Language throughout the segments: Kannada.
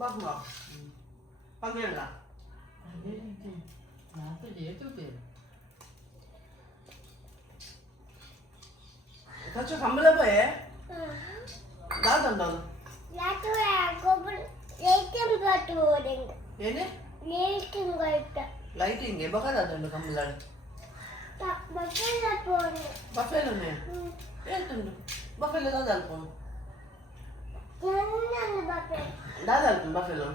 Bakma. Panggil lah. Kacu sambal apa ya? Dal. Latu ya, gobel lighting gatu deng. Ini? Lighting gatu. Lighting ya, bakal ada kambulan. Tak bakal pun. Buffalo nih. Itu buffalo dal pun. Jangan bakal. Dal pun buffalo.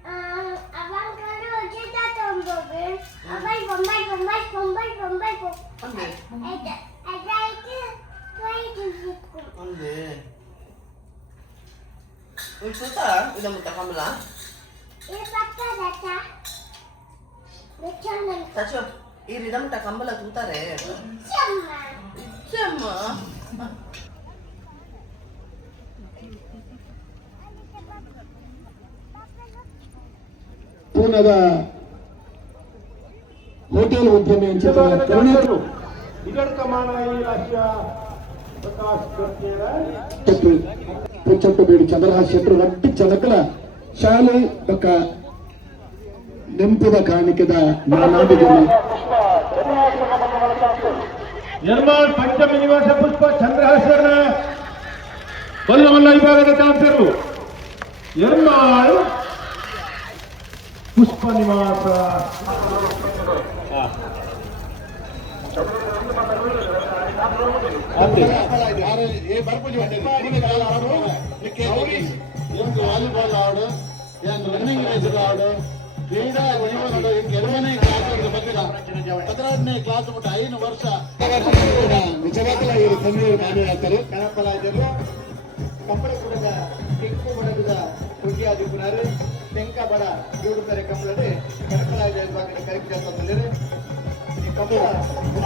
Abang kalau kita tombol, abang bombay. Ande. Ada itu situ. Ande. Itu tak, udah muntah kambulan. Ini pakai data. Macam Kacu, iri dah muntah kambulan tu tak re. Cuma. ಪೂರ್ಣದ ಹೋಟೆಲ್ ಉದ್ಯಮಿ ಇದರ ಮಾನವೀಯ ರಾಷ್ಟ್ರ ಪ್ರಕಾಶ್ పుచ్చంపబేడి చంద్రహాస్ ಶೆಟ್ಟರು ರಟ್ಟಿ ಚದಕಲ ಶಾಲೆ ಬಕ್ಕ ನೆಂಪುದ ಕಾಣಿಕೆದ ನಾನಾಡಿಗಳು ನಿರ್ಮಾಣ್ ಪಂಚಮ ನಿವಾಸ ಪುಷ್ಪ ಚಂದ್ರಹಾಸರ ಕೊಲ್ಲಮಲ್ಲ ವಿಭಾಗದ ಚಾನ್ಸರು ನಿರ್ಮಾಣ್ ಪುಷ್ಪ ನಿವಾಸ ವಾಲಿಬಾಲ್ ಆಡು ರನ್ನಿಂಗ್ ರೇಸ್ ಆಡು ಕ್ರೀಡಾ ಎರಡನೇ ಕ್ಲಾಸ್ ಬಿಟ್ಟು 5 ವರ್ಷ ನಿಜವಾಗಲ ಇವರು ಕಮ್ಮಿ ಮಾನ್ಯರಾಗ್ತಾರೆ ಕನಪಲಾಜರು ಕಂಬಳ ಕೂಡದ ತೆಂಕು ಬಡದ ಕೊಟ್ಟಿಯಾದಿಪುನಾರು ತೆಂಕ ಬಡ ಜೋಡುತ್ತಾರೆ ಕಂಬಳದೆ ಕನಪಲಾಜ ವಿಭಾಗದ ಕರಿಕ್ಕಿದ್ದಾರೆ ಕಂಬಳ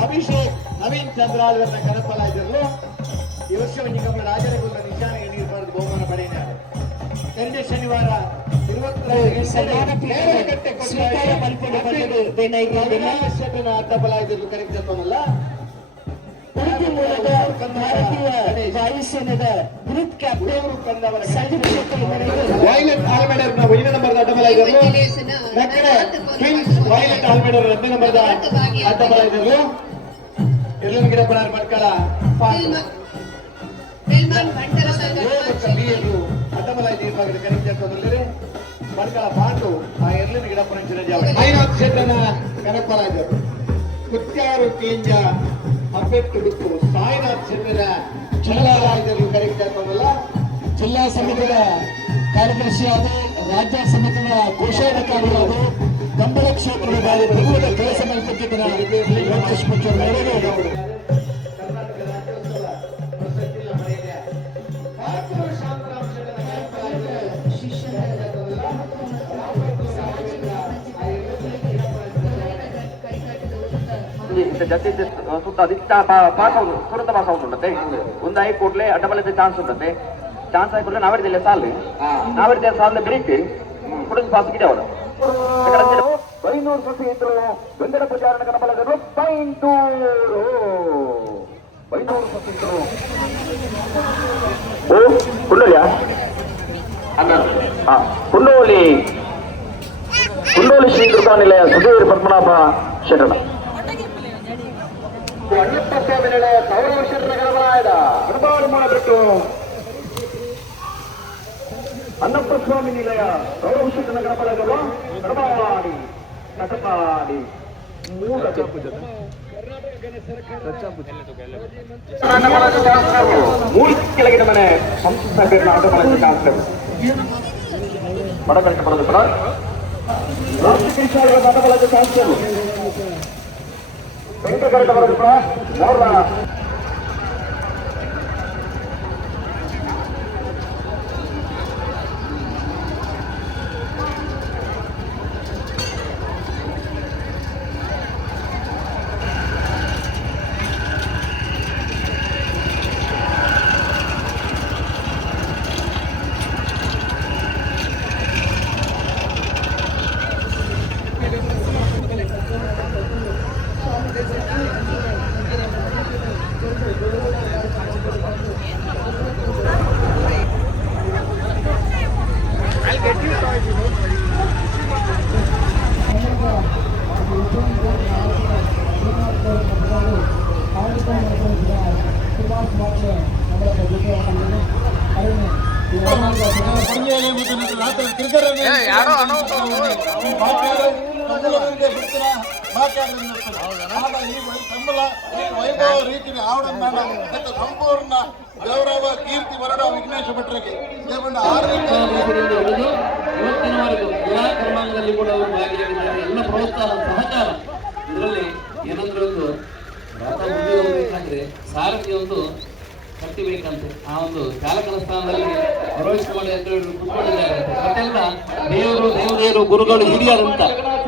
ಅಭಿಷೇಕ್ ನವೀನ್ ಚಂದ್ರಾಲ್ವರ್ನ ಕನಪಲಾಜರು ಈ ವರ್ಷ ಈ ಕಂಬಳ ರಾಜರಗುಲ್ಲ ನಿಶಾನೆಗೆ ನೀರು ಬರೆದು ಬಹುಮಾನ ಪಡೆಯಿದ್ದಾರೆ ಎರಡನೇ ಶನಿವಾರ 25 ಅಡ್ಡಪಲಾಜರು ಕರಿಕ್ಕಿದ್ದಲ್ಲ ಉಡುಪಿ ಮೂಲದ ಭಾರತೀಯ ವಾಯುಸೇನೆದ ಗ್ರೂಪ್ ಕ್ಯಾಪ್ಟನ್ ವೈಲೆಟ್ ಆಲ್ಮೇಡರ್ನ 1 ನಂಬರ್ದ ಅಡ್ಡಬಲಾಯಿದರು ವೈಲೆಟ್ ಆಲ್ಮೇಡರ್ 2 ನಂಬರ್ದ ಅಡ್ಡಬಲಾಯಿದರು ಎಲ್ಲನ ಗಿಡಪನಾರ್ ಮಟ್ಕಳ ಅಡ್ಡಬಲಾಯಿ ವಿಭಾಗದ ಕರಿಕ್ಕಿದ್ದಾರೆ ಮಟ್ಕಳ ಪಾಂಡು ಆ ಎರಲಿನ ಗಿಡಪನ ಐನಾಥ್ ಕ್ಷೇತ್ರನ ಕನಪಲಾಯಿದರು ಕುತ್ಯಾರು ಕೇಂಜ ಅಬ್ಬೆಟ್ಟುಡುಕು ಸಾಯಿನಾಥ್ ಕ್ಷೇತ್ರದ ಜಿಲ್ಲಾರಾಯದರು ಕರೆಕ್ಟಾಗಲ್ಲ ಜಿಲ್ಲಾ ಸಮಿತಿಯ ಕಾರ್ಯದರ್ಶಿಯಾದ ರಾಜ್ಯ ಸಮಿತಿಯ ಕೋಶಾಧಿಕಾರಿಯಾದ ಕಂಬಳ ಕ್ಷೇತ್ರದ ಬಾರಿ ಪ್ರಮುಖ ಕೆಲಸ ಮಲ್ಪಟ್ಟಿದ್ದರ ಸುಷ್ಮಚೂರ್ ಮೇರೆಗೆ ಕರ್ನಾಟಕ ರಾಜ್ಯೋತ್ಸವ ಪ್ರಶಸ್ತಿನ ಪಡೆಯಲಿದೆ ಭಾರತೀಯ ಶಾಂತರಾಮ್ ಜಸ್ಟಿಸ್ ಸುತ್ತ ಸುರತ ಪಾಸ್ ಔಟ್ ಉಂಟತೆ ಒಂದು ಐ ಕೂಡಲೇ ಅಡ್ಡಬಲದ ಚಾನ್ಸ್ ಉಂಟತೆ ಚಾನ್ಸ್ ಆಗಿ ಕೂಡಲೇ ನಾವಿಡ್ದಿಲ್ಲ ಸಾಲು ನಾವಿಡ್ದ ಸಾಲ ಬ್ರೇಕ್ ಕುಡಿದು ಪಾಸ್ ಗಿಡ ಅವಳು ಬೈನೂರು ಸುದ್ದಿ ಇದ್ರು ವೆಂಕಟ ಪ್ರಚಾರಣ ಕನಬಲದರು ಬೈನೂರು ಸುದ್ದಿ ಇದ್ರು ಓ ಕುಂಡೋಲಿಯಾ ಕುಂಡೋಲಿ ಶ್ರೀ ದುರ್ಗಾ ನಿಲಯ ಸುಧೀರ್ ಪದ್ಮನಾಭ ಶರಣ ಅಣ್ಣಪ್ಪ ಸ್ವಾಮಿ ನಿಲಯ ಸೌರವ ಕ್ಷೇತ್ರ ಗಣಪನಾಯದ ನಿರ್ಮಾಣ ಮಾಡಬೇಕು ಅಣ್ಣಪ್ಪ ಸ್ವಾಮಿ ನಿಲಯ ಸೌರವ ಕ್ಷೇತ್ರ ಗಣಪನಗಳು ಗಣಪಾಡಿ ಕಟಪಾಡಿ ಮೂರು ಕೆಳಗಿನ ಮನೆ ಸಂಸ್ಥೆ ಆಟಗಳನ್ನು ಕಾಣ್ತೇವೆ ಬಡಗಂಟ ಬರೋದು ಕೂಡ ಆಟಗಳನ್ನು ಕಾಣ್ತೇವೆ ವೆಂಕಟಗಂಟ ಬರೋದು ಕೂಡ ನೋಡ್ರ ಪಂದ್ಯಾಲಯ ಮತ್ತು ರಾತ್ರಿ ಕ್ರಿಕೆಟ್ ಸಂಬಳ ವೈಭವ ರೀತಿ ಆವಡನ್ನ ಸಂಪೂರ್ಣ ಗೌರವ ಕೀರ್ತಿ ಬರಡ ವಿಘ್ನೇಶ ಭಟ್ರಿಗೆ ದೇವಣ್ಣ ಇವತ್ತಿನವರೆಗೂ ಎಲ್ಲಾ ಕ್ರಮಾಂಗದಲ್ಲಿ ಕೂಡ ಅವರು ಭಾಗಿಯಾಗಿದ್ದಾರೆ. ಎಲ್ಲ ಪ್ರೋತ್ಸಾಹ ಸಹಕಾರ ಇದರಲ್ಲಿ ಏನಂದ್ರೆ ಒಂದು ರಥ ಮುಂದೆ ಹೋಗ್ಬೇಕಂದ್ರೆ ಸಾರಥಿ ಒಂದು ಕಟ್ಟಿಬೇಕಂತೆ. ಆ ಒಂದು ಚಾಲಕನ ಸ್ಥಾನದಲ್ಲಿ ರೋಹಿತ್ ಕುಮಾರ್ ಅಂತ ಕುತ್ಕೊಂಡಿದ್ದಾರೆ. ಮತ್ತೆಲ್ಲ ದೇವರು ಗುರುಗಳು ಹಿರಿಯರಂತ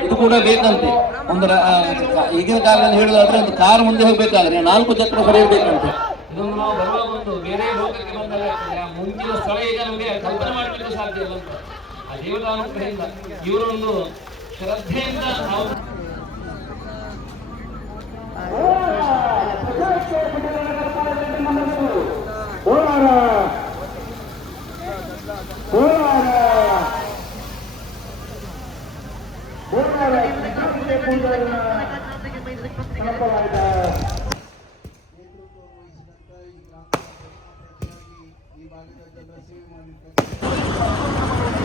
ಇದು ಕೂಡ ಬೇಕಂತೆ. ಒಂದು ಈಗಿನ ಕಾಲದಲ್ಲಿ ಹೇಳುದಾದ್ರೆ ಒಂದು ಕಾರ್ ಮುಂದೆ ಹೋಗ್ಬೇಕಾದ್ರೆ 4 ಚಕ್ರ ಸರಿಯಬೇಕಂತೆ. ಇದೊಂದು ನಾವು ಬರುವಾಗ ಒಂದು ಬೇರೆ ಲೋಕಕ್ಕೆ ಬಂದಾಗ ಮುಂಚಿನ ಸ್ಥಳ ಈಗ ನಮಗೆ ಕಲ್ಪನೆ ಮಾಡಲಿಕ್ಕೆ ಸಾಧ್ಯ ಇಲ್ಲ ಅಂತ. ಆ ದೇವರ ಅನುಗ್ರಹದಿಂದ ಇವರೊಂದು ಶ್ರದ್ಧೆಯಿಂದ ನಾವು ಈ ಭಾಗದ ಸೇವೆ ಮಾಡಿರ್ತಕ್ಕಂಥ